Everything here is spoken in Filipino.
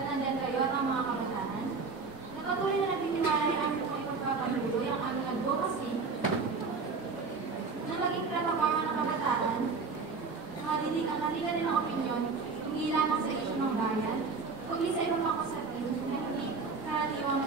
sapagkat nandyan kayo at ang mga kabataan, na patuloy na nagtitiwalay ang buong ipagpapatuloy ang aming advocacy na maging plataforma ng kabataan na madinig ang kanila nilang opinyon hindi lamang sa isyu ng bayan, kundi sa ibang pang usapin na hindi karaniwang